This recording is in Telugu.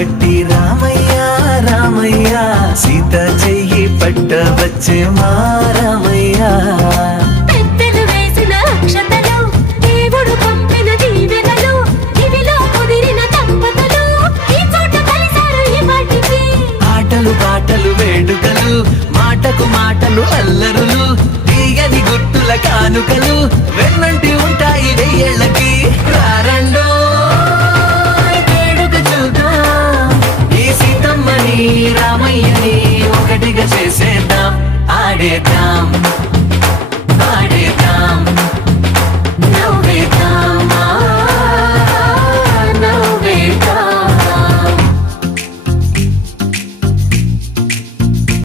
పట్టి రామయ్య రామయ్య సీత చెయ్యి పట్ట వచ్చే మా రామయ్య పెద్దలు వేసిన అక్షతలు దేవుడు పంపిన దీవెనలు ఇవిలో కుదిరిన దంపతులు ఈ చోట కలిసారు ఈ పాటికి ఆటలు పాటలు వేడుకలు మాటకు మాటలు అల్లరులు తీయని గుర్తుల కానుకలు వెన్నంటి ఉంటాయి వెయ్యేళ్ళకి రారండో వేడుక చూద్దాం ఈ సీతమ్మని రామయ్యని ఒకటిగా చేసేద్దాం ఆడేద్దాం